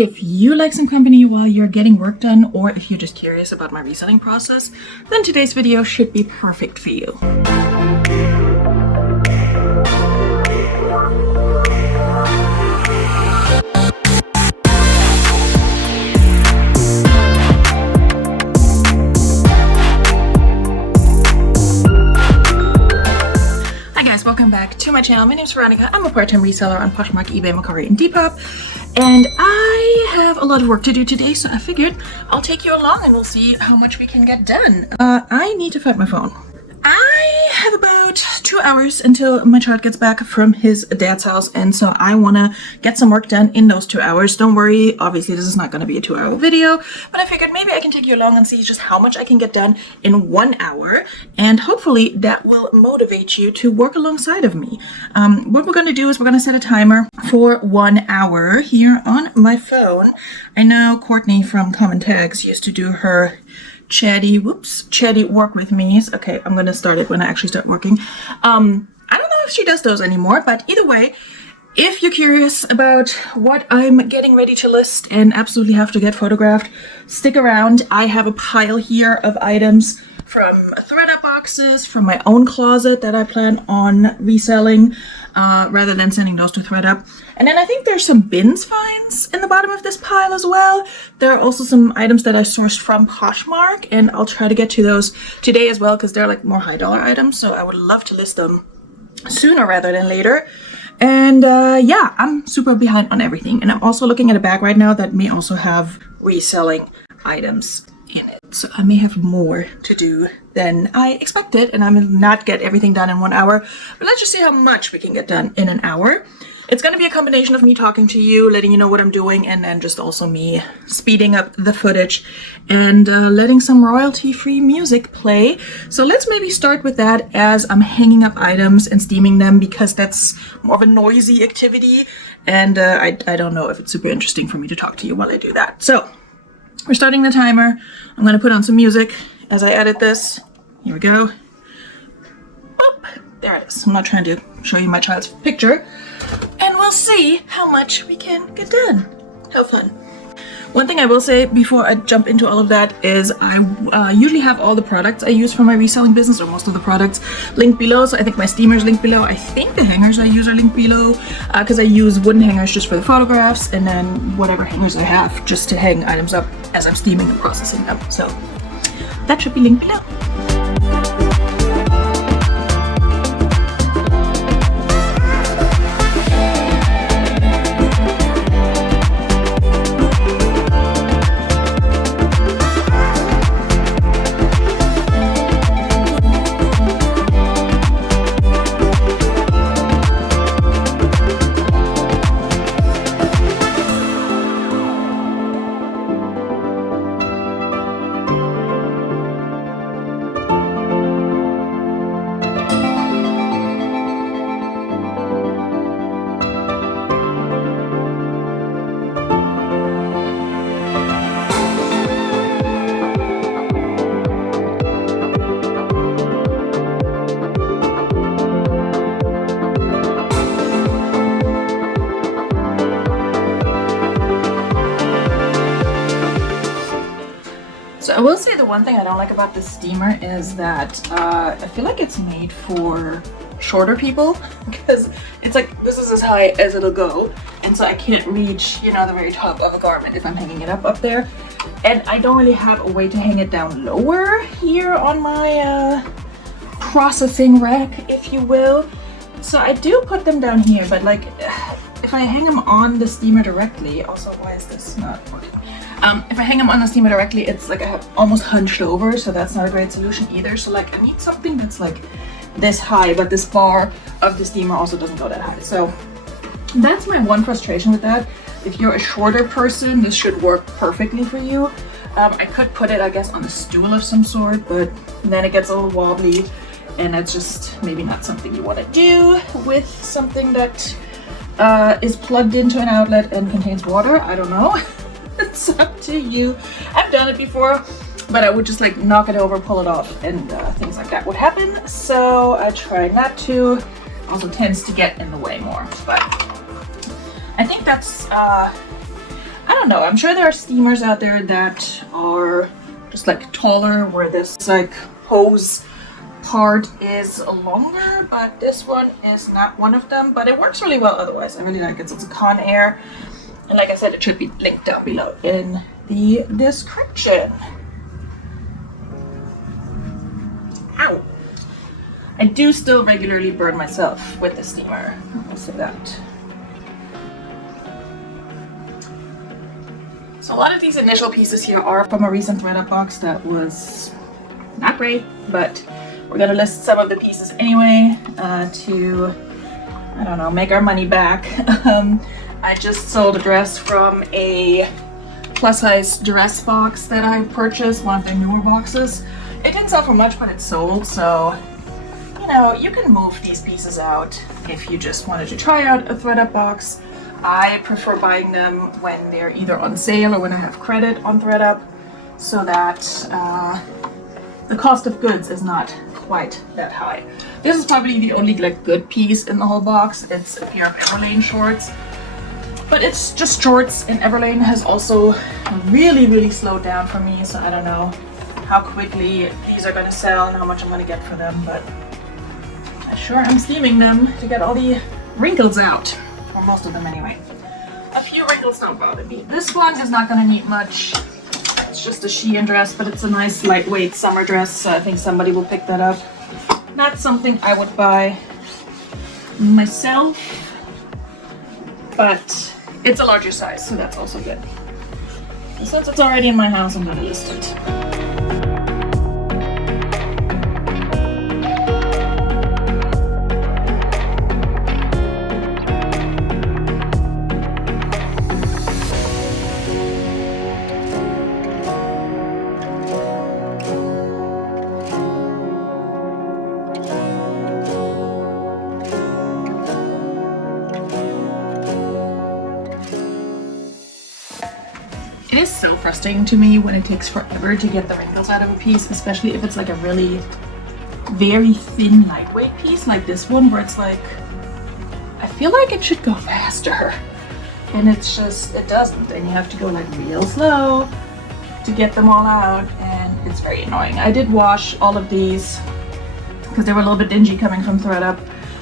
If you like some company while you're getting work done, or if you're just curious about my reselling process, then today's video should be perfect for you. Welcome back to my channel. My name is Veronika. I'm a part-time reseller on Poshmark, eBay, Mercari, and Depop. And I have a lot of work to do today, so I figured I'll take you along and we'll see how much we can get done. I need to find my phone. I have about 2 hours until my child gets back from his dad's house, and so I want to get some work done in those 2 hours. Don't worry, obviously this is not going to be a 2-hour video, but I figured maybe I can take you along and see just how much I can get done in 1 hour, and hopefully that will motivate you to work alongside of me. What we're going to do is we're going to set a timer for 1 hour here on my phone. I know Courtney from Common Tags used to do her chatty work with me. Okay, I'm gonna start it when I actually start working. I don't know if she does those anymore, but either way, if you're curious about what I'm getting ready to list and absolutely have to get photographed, stick around. I have a pile here of items from thredUP boxes, from my own closet that I plan on reselling, rather than sending those to thredUP. And then I think there's some bins finds in the bottom of this pile as well. There are also some items that I sourced from Poshmark, and I'll try to get to those today as well because they're like more high dollar items, so I would love to list them sooner rather than later. And yeah, I'm super behind on everything. And I'm also looking at a bag right now that may also have reselling items in it. So I may have more to do than I expected, and I will not get everything done in 1 hour. But let's just see how much we can get done in an hour. It's going to be a combination of me talking to you, letting you know what I'm doing, and then just also me speeding up the footage and letting some royalty-free music play. So let's maybe start with that as I'm hanging up items and steaming them, because that's more of a noisy activity, and I don't know if it's super interesting for me to talk to you while I do that. So we're starting the timer. I'm going to put on some music as I edit this. Here we go. Oh, there it is. I'm not trying to show you my child's picture. And we'll see how much we can get done. Have fun. One thing I will say before I jump into all of that is I usually have all the products I use for my reselling business, or most of the products, linked below. So I think my steamer's linked below. I think the hangers I use are linked below, because I use wooden hangers just for the photographs, and then whatever hangers I have just to hang items up as I'm steaming and processing them. So that should be linked below. So I will say the one thing I don't like about this steamer is that I feel like it's made for shorter people, because it's like this is as high as it'll go, and so I can't reach, you know, the very top of a garment if I'm hanging it up there. And I don't really have a way to hang it down lower here on my processing rack, if you will. So I do put them down here, but like if I hang them on the steamer directly, also why is this not working? If I hang them on the steamer directly, it's like I have almost hunched over, so that's not a great solution either. So like I need something that's like this high, but this bar of the steamer also doesn't go that high. So that's my one frustration with that. If you're a shorter person, this should work perfectly for you. I could put it, I guess, on a stool of some sort, but then it gets a little wobbly, and it's just maybe not something you want to do with something that is plugged into an outlet and contains water. I don't know. It's up to you. I've done it before, but I would just like knock it over, pull it off, and things like that would happen. So I try not to. Also tends to get in the way more, but I think that's I don't know. I'm sure there are steamers out there that are just like taller, where this like hose part is longer, but this one is not one of them. But it works really well otherwise. I really like it. So it's a Conair, and like I said, it should be linked down below in the description. Ow! I do still regularly burn myself with the steamer. I'll say that. So a lot of these initial pieces here are from a recent ThreadUp box that was not great, but we're gonna list some of the pieces anyway to, I don't know, make our money back. I just sold a dress from a plus size dress box that I purchased, one of their newer boxes. It didn't sell for much, but it sold, so you know, you can move these pieces out if you just wanted to try out a ThreadUp box. I prefer buying them when they're either on sale or when I have credit on ThreadUp, so that the cost of goods is not quite that high. This is probably the only like good piece in the whole box. It's a pair of Everlane shorts, but it's just shorts, and Everlane has also really slowed down for me, so I don't know how quickly these are gonna sell and how much I'm gonna get for them, but I sure am steaming them to get all the wrinkles out, or most of them anyway. A few wrinkles don't bother me. This one is not gonna need much. It's just a Shein dress, but it's a nice lightweight summer dress, so I think somebody will pick that up. Not something I would buy myself, but it's a larger size, so that's also good. And since it's already in my house, I'm gonna list it. It is so frustrating to me when it takes forever to get the wrinkles out of a piece, especially if it's like a really very thin, lightweight piece like this one, where it's like, I feel like it should go faster, and it's just, it doesn't, and you have to go like real slow to get them all out, and it's very annoying. I did wash all of these because they were a little bit dingy coming from ThreadUp,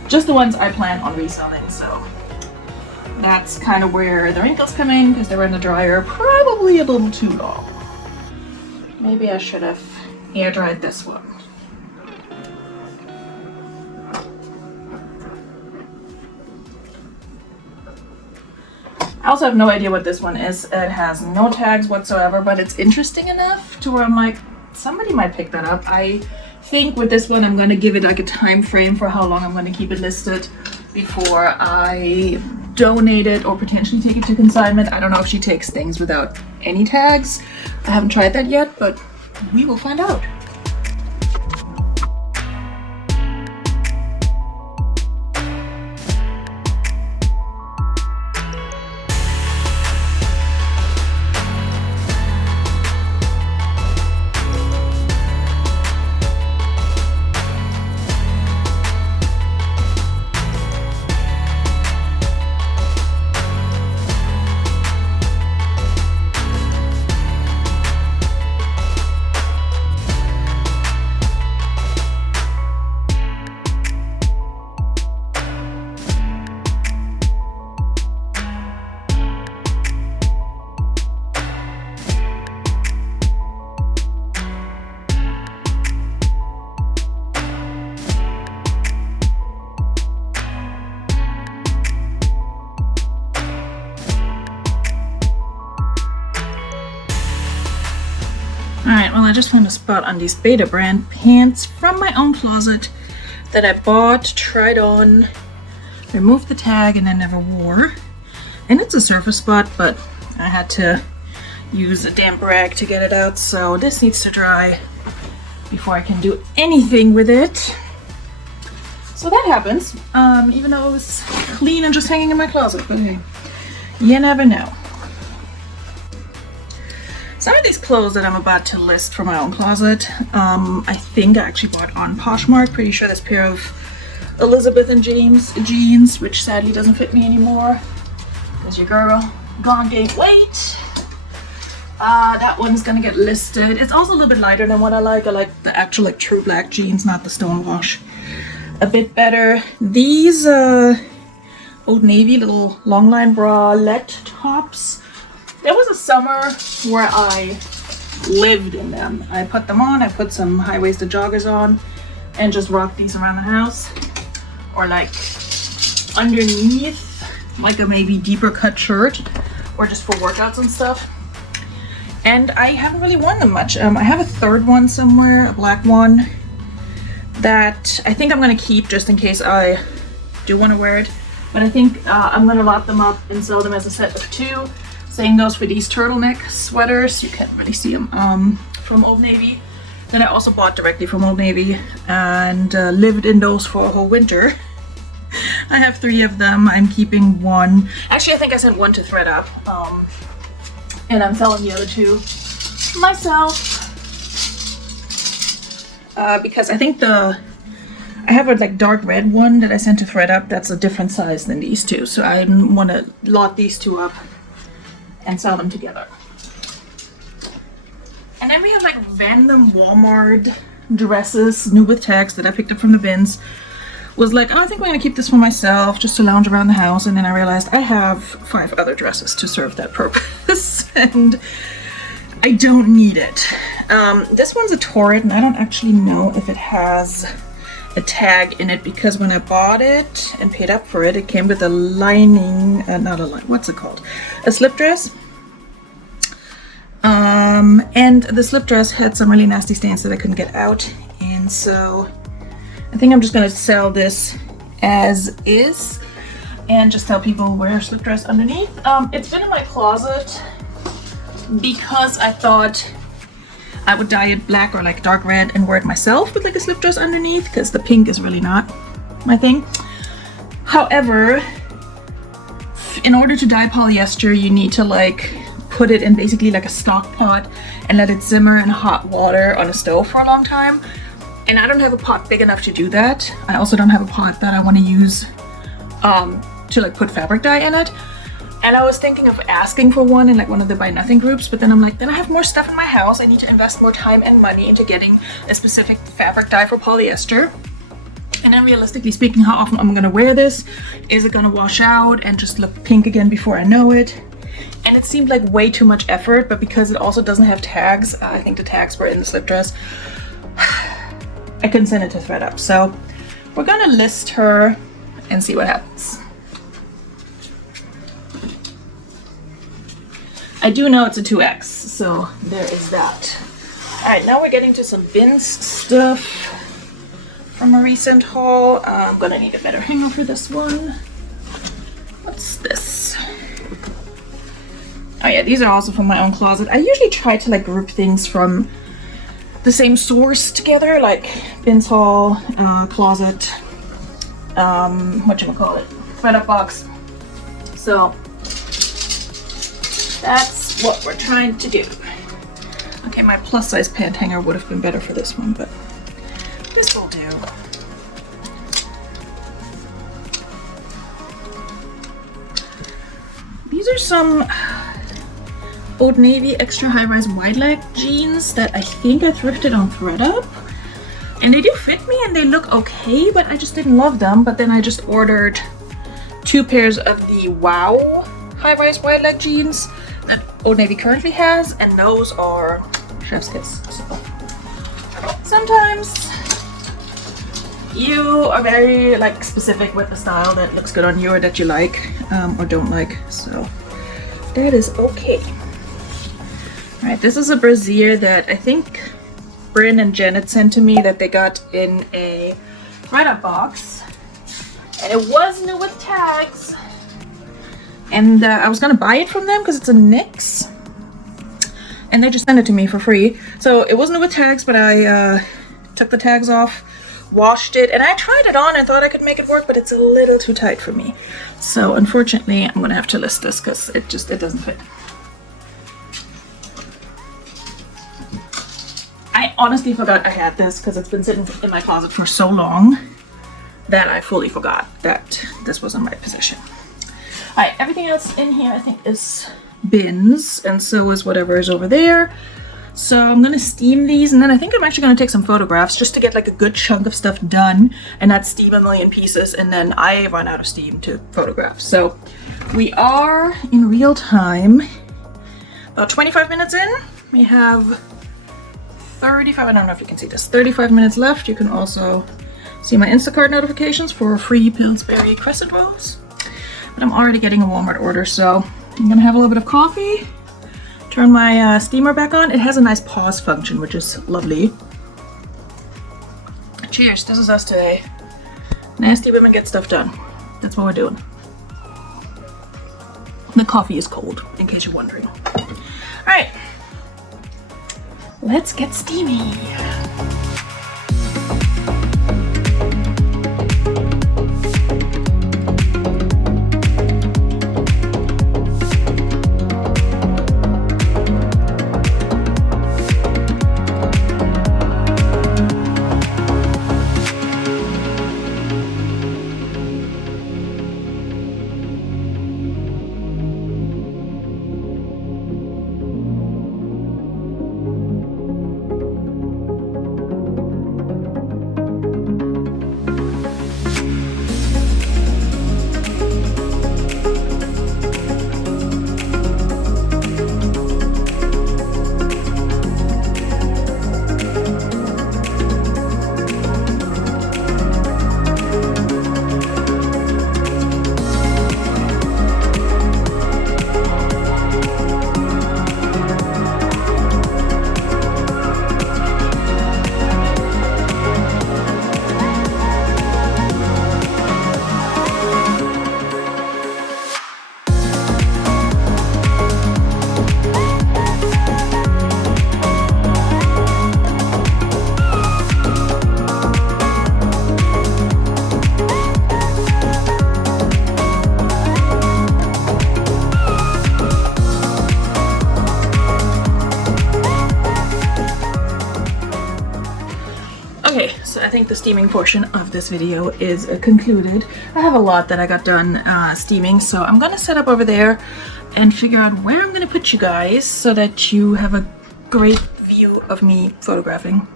just the ones I plan on reselling, so that's kind of where the wrinkles come in, because they were in the dryer probably a little too long. Maybe I should have air dried this one. I also have no idea what this one is. It has no tags whatsoever, but it's interesting enough to where I'm like, somebody might pick that up. I think with this one I'm going to give it like a time frame for how long I'm going to keep it listed before I donate it or potentially take it to consignment. I don't know if she takes things without any tags. I haven't tried that yet, but we will find out. Alright, well I just found a spot on these Beta brand pants from my own closet that I bought, tried on, removed the tag, and I never wore. And it's a surface spot, but I had to use a damp rag to get it out, so this needs to dry before I can do anything with it. So that happens, even though it was clean and just hanging in my closet, but hey, you never know. Some of these clothes that I'm about to list from my own closet, I think I actually bought on Poshmark. Pretty sure this pair of Elizabeth and James jeans, which sadly doesn't fit me anymore because your girl gone gained weight. That one's gonna get listed. It's also a little bit lighter than what I like. I like the actual like true black jeans, not the stonewash. A bit better. These Old Navy little long line bralette tops. There was a summer where I lived in them. I put them on, I put some high-waisted joggers on and just rocked these around the house. Or like underneath, like a maybe deeper cut shirt, or just for workouts and stuff. And I haven't really worn them much. I have a third one somewhere, a black one, that I think I'm gonna keep just in case I do want to wear it. But I think I'm gonna lock them up and sell them as a set of 2. Same goes for these turtleneck sweaters. You can't really see them from Old Navy. Then I also bought directly from Old Navy and lived in those for a whole winter. I have 3 of them. I'm keeping 1. Actually, I think I sent 1 to ThreadUp. And I'm selling the other 2 myself. Because I think I have a like dark red one that I sent to ThreadUp that's a different size than these 2. So I want to lot these 2 up and sell them together. And then we have like random Walmart dresses, new with tags, that I picked up from the bins. Was like, oh, I think I'm gonna keep this for myself just to lounge around the house. And then I realized I have 5 other dresses to serve that purpose and I don't need it. This one's a Torrid and I don't actually know if it has a tag in it because when I bought it and paid up for it, it came with a lining, not a line, what's it called? A slip dress. And the slip dress had some really nasty stains that I couldn't get out. And so I think I'm just gonna sell this as is and just tell people wear a slip dress underneath. It's been in my closet because I thought I would dye it black or like dark red and wear it myself with like a slip dress underneath because the pink is really not my thing. However, in order to dye polyester, you need to like put it in basically like a stock pot and let it simmer in hot water on a stove for a long time. And I don't have a pot big enough to do that. I also don't have a pot that I want to use to like put fabric dye in it. And I was thinking of asking for one in like one of the Buy Nothing groups, but then I'm like, then I have more stuff in my house. I need to invest more time and money into getting a specific fabric dye for polyester. And then realistically speaking, how often am I gonna wear this? Is it gonna wash out and just look pink again before I know it? And it seemed like way too much effort, but because it also doesn't have tags, I think the tags were in the slip dress, I couldn't send it to ThreadUp. So we're gonna list her and see what happens. I do know it's a 2X, so there is that. All right, now we're getting to some bins stuff from a recent haul. I'm gonna need a better hanger for this one. What's this? Oh yeah, these are also from my own closet. I usually try to like group things from the same source together, like bins haul, closet, whatchamacallit, ThreadUp box. So that's what we're trying to do. Okay, my plus size pant hanger would have been better for this one, but this will do. These are some Old Navy extra high-rise wide leg jeans that I think I thrifted on ThreadUp. And they do fit me and they look okay, but I just didn't love them. But then I just ordered 2 pairs of the Wow high-rise wide leg jeans that Old Navy currently has, and those are chef's kiss. So sometimes you are very like specific with the style that looks good on you or that you like or don't like, so that is okay. All right, this is a brassiere that I think Bryn and Janet sent to me that they got in a ThreadUp box, and it was new with tags. And I was gonna buy it from them because it's a NYX, and they just sent it to me for free. So it wasn't with tags, but I took the tags off, washed it, and I tried it on and thought I could make it work, but it's a little too tight for me. So unfortunately, I'm gonna have to list this because it doesn't fit. I honestly forgot I had this because it's been sitting in my closet for so long that I fully forgot that this was in my possession. Alright, everything else in here I think is bins, and so is whatever is over there. So I'm gonna steam these, and then I think I'm actually gonna take some photographs just to get like a good chunk of stuff done and not steam a million pieces and then I run out of steam to photograph. So we are in real time about 25 minutes in. We have 35, I don't know if you can see this, 35 minutes left. You can also see my Instacart notifications for free Pillsbury crescent rolls. But I'm already getting a Walmart order, so I'm gonna have a little bit of coffee. Turn my steamer back on. It has a nice pause function, which is lovely. Cheers, this is us today. Nasty women get stuff done. That's what we're doing. The coffee is cold, in case you're wondering. All right, let's get steamy. Okay, so I think the steaming portion of this video is concluded. I have a lot that I got done steaming, so I'm gonna set up over there and figure out where I'm gonna put you guys so that you have a great view of me photographing.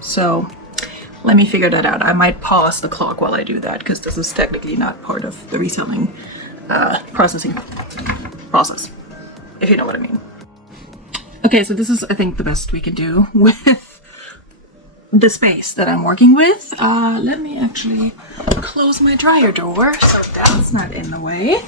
So let me figure that out. I might pause the clock while I do that because this is technically not part of the reselling process, if you know what I mean. Okay, so this is, I think, the best we can do with the space that I'm working with. Let me actually close my dryer door so that's not in the way.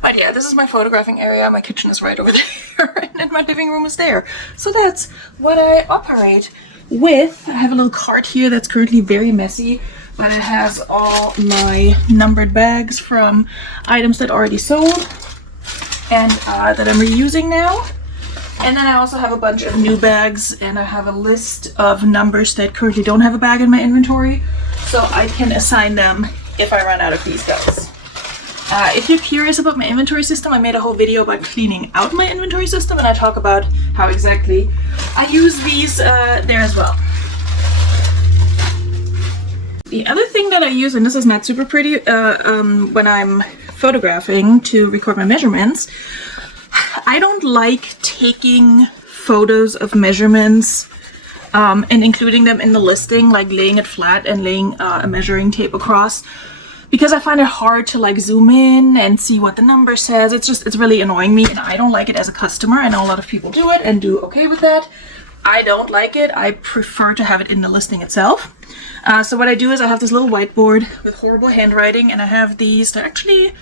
But yeah, this is my photographing area. My kitchen is right over there and then my living room is there. So that's what I operate with. I have a little cart here that's currently very messy, but it has all my numbered bags from items that already sold and that I'm reusing now. And then I also have a bunch of new bags, and I have a list of numbers that currently don't have a bag in my inventory, so I can assign them if I run out of these guys. If you're curious about my inventory system, I made a whole video about cleaning out my inventory system, and I talk about how exactly I use these there as well. The other thing that I use, and this is not super pretty, when I'm photographing to record my measurements, I don't like taking photos of measurements and including them in the listing, like laying it flat and laying a measuring tape across, because I find it hard to like zoom in and see what the number says. It's really annoying me, and I don't like it as a customer. I know a lot of people do it and do okay with that. I don't like it. I prefer to have it in the listing itself. So what I do is I have this little whiteboard with horrible handwriting, and I have these, they're actually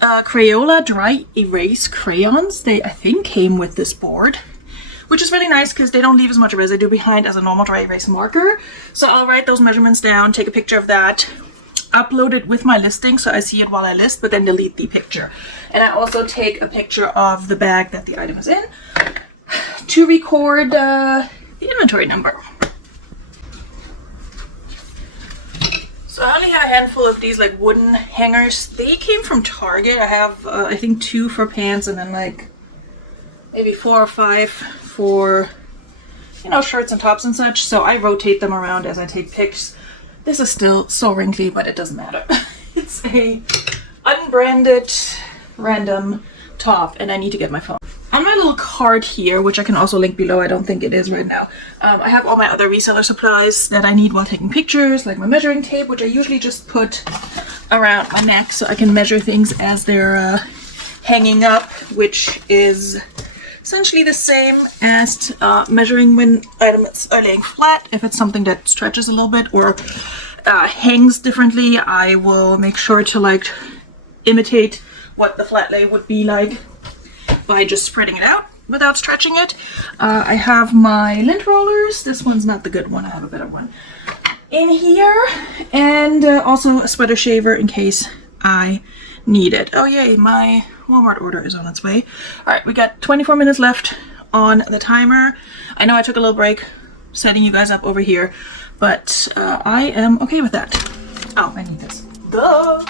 Crayola dry erase crayons. They, I think, came with this board, which is really nice because they don't leave as much residue behind as a normal dry erase marker. So I'll write those measurements down, take a picture of that, upload it with my listing so I see it while I list, but then delete the picture. And I also take a picture of the bag that the item is in to record the inventory number. So I only have a handful of these like wooden hangers. They came from Target. I have I think 2 for pants and then like maybe 4 or 5 for, you know, shirts and tops and such. So I rotate them around as I take pics. This is still so wrinkly, but it doesn't matter. It's a unbranded random top, and I need to get my phone. On my little card here, which I can also link below, I don't think it is right now, I have all my other reseller supplies that I need while taking pictures, like my measuring tape, which I usually just put around my neck so I can measure things as they're hanging up, which is essentially the same as measuring when items are laying flat. If it's something that stretches a little bit or hangs differently, I will make sure to like imitate what the flat lay would be like by just spreading it out without stretching it. I have my lint rollers. This one's not the good one. I have a better one in here, and also a sweater shaver in case I need it. Oh yay, my Walmart order is on its way. All right, we got 24 minutes left on the timer. I know I took a little break setting you guys up over here, but I am okay with that. Oh, I need this. Duh!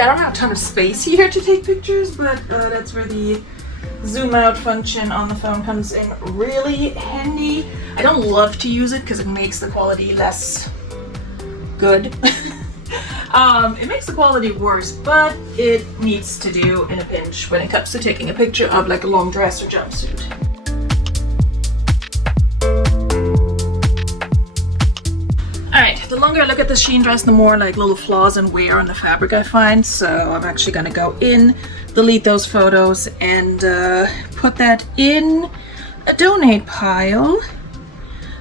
I don't have a ton of space here to take pictures, but that's where the zoom out function on the phone comes in really handy. I don't love to use it because it makes the quality less good. It makes the quality worse, but it needs to do in a pinch when it comes to taking a picture of like a long dress or jumpsuit. Alright, the longer I look at this Shein dress, the more like little flaws and wear on the fabric I find. So I'm actually gonna go in, delete those photos, and put that in a donate pile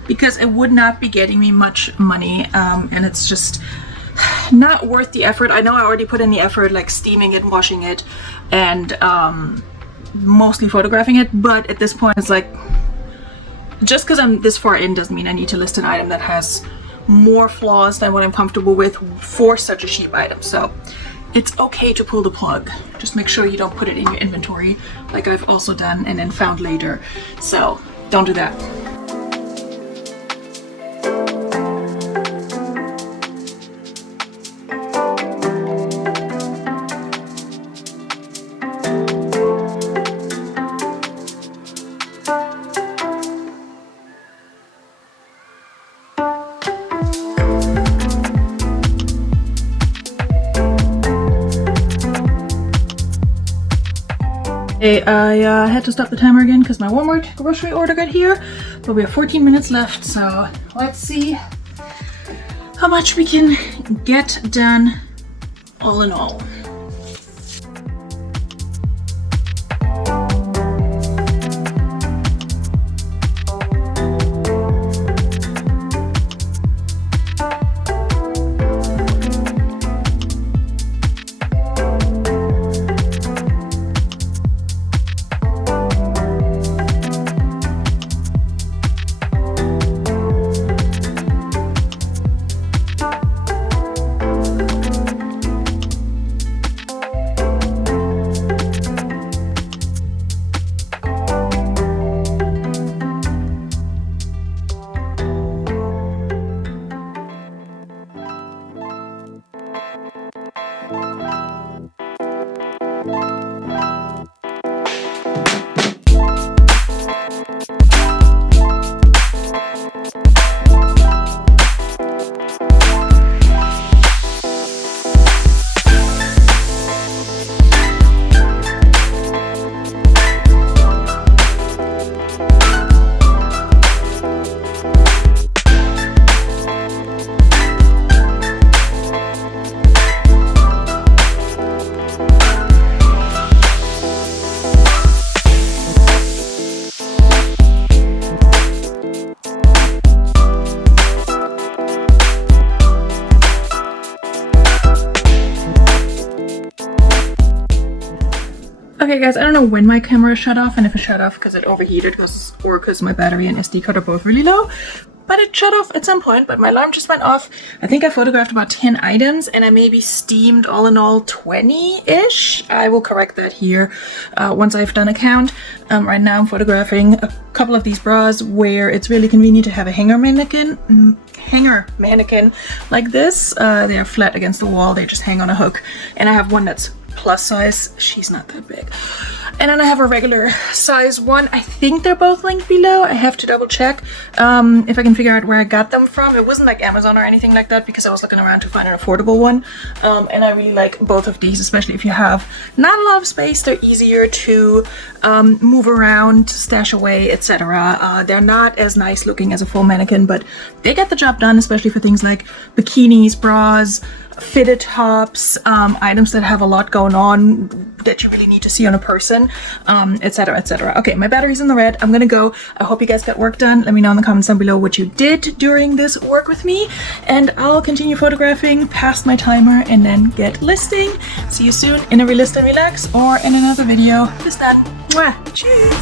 because it would not be getting me much money, and it's just not worth the effort. I know I already put in the effort like steaming it, washing it, and mostly photographing it, but at this point it's like, just because I'm this far in doesn't mean I need to list an item that has more flaws than what I'm comfortable with for such a cheap item. So it's okay to pull the plug. Just make sure you don't put it in your inventory like I've also done and then found later. So don't do that. I had to stop the timer again because my Walmart grocery order got here, but we have 14 minutes left, so let's see how much we can get done all in all. Okay guys, I don't know when my camera shut off and if it shut off because it overheated or because my battery and SD card are both really low. But it shut off at some point, but my alarm just went off. I think I photographed about 10 items and I maybe steamed all in all 20-ish. I will correct that here once I've done a count. Right now I'm photographing a couple of these bras where it's really convenient to have a hanger mannequin like this. They are flat against the wall, they just hang on a hook. And I have one that's plus size, she's not that big. And then I have a regular size one. I think they're both linked below. I have to double check if I can figure out where I got them from. It wasn't like Amazon or anything like that because I was looking around to find an affordable one. And I really like both of these, especially if you have not a lot of space. They're easier to move around, stash away, etc. They're not as nice looking as a full mannequin, but they get the job done, especially for things like bikinis, bras, fitted tops, items that have a lot going on that you really need to see on a person, etc, etc. Okay, my battery's in the red. I'm gonna go. I hope you guys got work done. Let me know in the comments down below what you did during this work with me, and I'll continue photographing past my timer and then get listing. See you soon in a relist and relax or in another video. Bis dann. Mwah. Cheers.